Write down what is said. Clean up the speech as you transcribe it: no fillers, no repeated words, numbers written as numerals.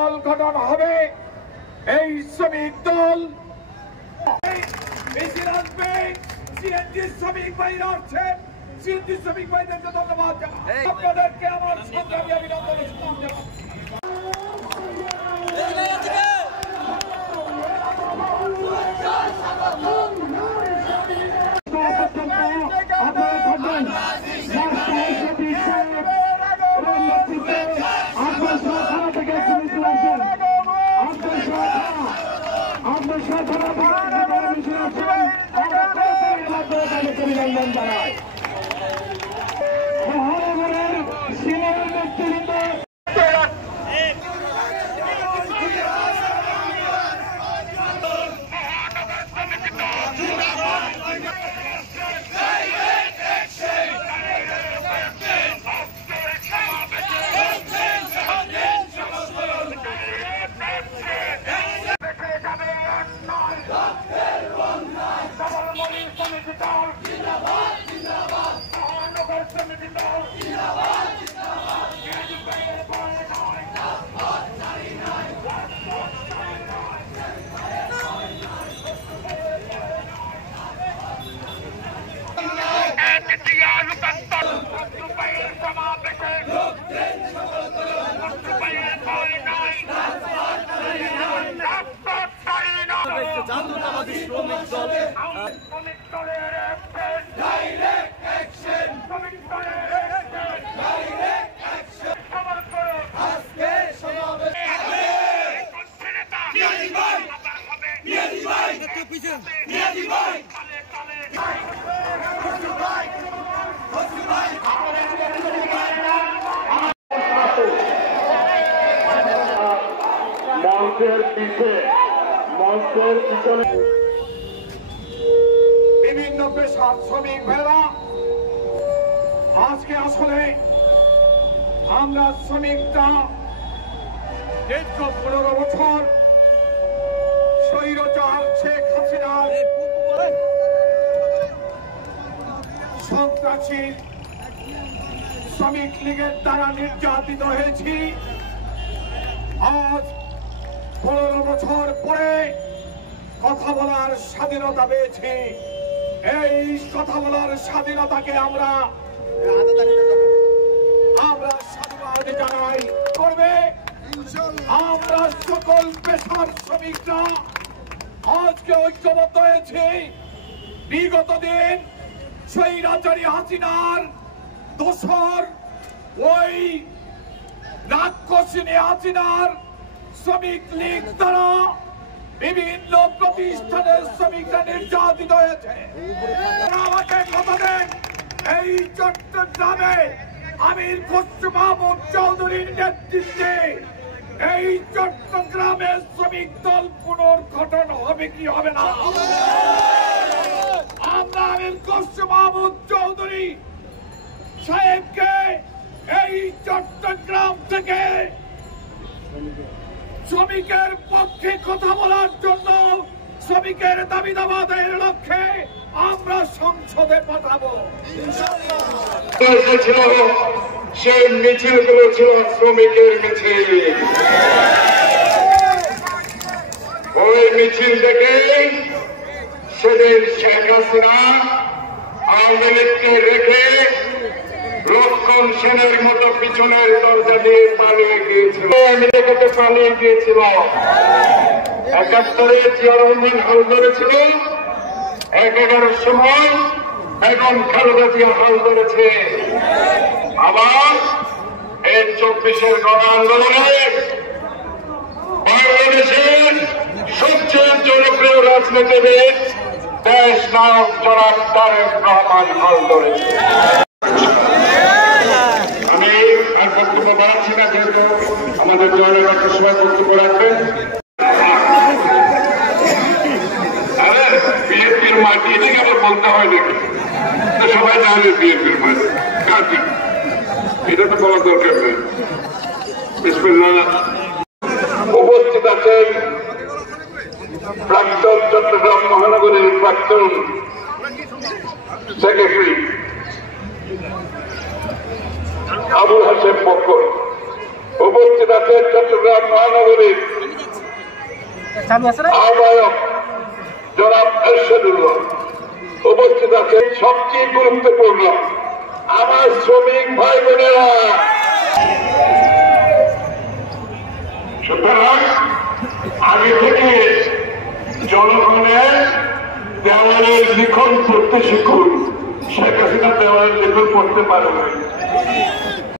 দল গঠন হবে। এই শ্রমিক দল মিছিল আসবে। সিএনজি শ্রমিক ভাইরা আসছেন। সিএনজি শ্রমিক ভাইদেরকে ধন্যবাদ জানাই। আপনাদেরকে আমার সংগ্রামী অভিনন্দন জানাই। অভিনন্দন জানাই। মহানগরের সিনিয়র নেতৃবৃন্দ জাতীয়তাবাদী শ্রমিক দলের মঞ্চের পিছনে বিভিন্ন পেশার শ্রমিক ভাইরা আজকে আসলে আমরা শ্রমিকরা দীর্ঘ 15 বছর স্বৈরাচার শেখ হাসিনার সন্ত্রাসী শ্রমিক লীগের দ্বারা নির্যাতিত হয়েছি। আজ 15 বছর পরে কথা বলার স্বাধীনতা পেয়েছি। এই কথা বলার স্বাধীনতাকে আমরা সাধুবাদ জানাই। করবে আমরা সকল পেশার শ্রমিকরা আজকে ঐক্যবদ্ধ হয়েছি। বিগত দিন স্বৈরাচারী হাসিনার দোসর ওই রাক্ষসিনী হাসিনার শ্রমিক লীগ দ্বারা বিভিন্ন প্রতিষ্ঠানের শ্রমিকরা নির্যাতিত হয়েছে। আমাকে কথা দেন, এই চট্টগ্রামে আমির খসরু মাহমুদ চৌধুরীর নেতৃত্বে এই চট্টগ্রামের শ্রমিক দল পুনর্গঠন হবে কি হবে না? আমরা আমির খসরু মাহমুদ চৌধুরী সাহেবকে এই চট্টগ্রাম থেকে শ্রমিকের পক্ষে কথা বলার জন্য, শ্রমিকের দাবি দাবাদের লক্ষ্যে আমরা সংসদে পাঠাবো। সেই মিছিলগুলো ছিল শ্রমিকের মিছিল। ওই মিছিল থেকে সেদিন শেখ হাসিনা আওয়ামী লীগকে রেখে লক্ষণ সেনের মতো পিছনের দরজা দিয়ে পালিয়ে গিয়েছিল। আমেরিকাতে পালিয়ে গিয়েছিল। 71-এ জিয়া রহমান হাল ধরেছিল, 11-এর সময় এখন খালেদা জিয়া হাল ধরেছে। আবার এই 24-এর গণ আন্দোলনে বাংলাদেশের সবচেয়ে জনপ্রিয় রাজনীতিবিদ দেশ নায়ক জনাব তারেক রহমান হাল ধরেছে। আমি আর বক্তব্য বাড়াচ্ছি না, যেহেতু আমাদের দলের একটা সময় বক্তব্য রাখবেন। আরে বিএনপির মাটি এদিকে আবার বলতে হয় নাকি? সবাই জানে বিএনপির মাটি, এটা তো বলার দরকার নেই। উপস্থিত আছেন প্রাক্তন চট্টগ্রাম মহানগরীর প্রাক্তন সেক্রেটারি আবুল হাসেম বকর, উপস্থিত আছেন চট্টগ্রাম মহানগরীর আহ্বায়ক জনাব এরশাদুল্লাহ উপস্থিত আছেন। সবচেয়ে গুরুত্বপূর্ণ আমার শ্রমিক ভাই বোনেরা, সুতরাং আগে থেকে জনগণের দেওয়ালের লিখন পড়তে শিখুন। শেখ হাসিনা দেওয়ালের লিখন পড়তে পারবে।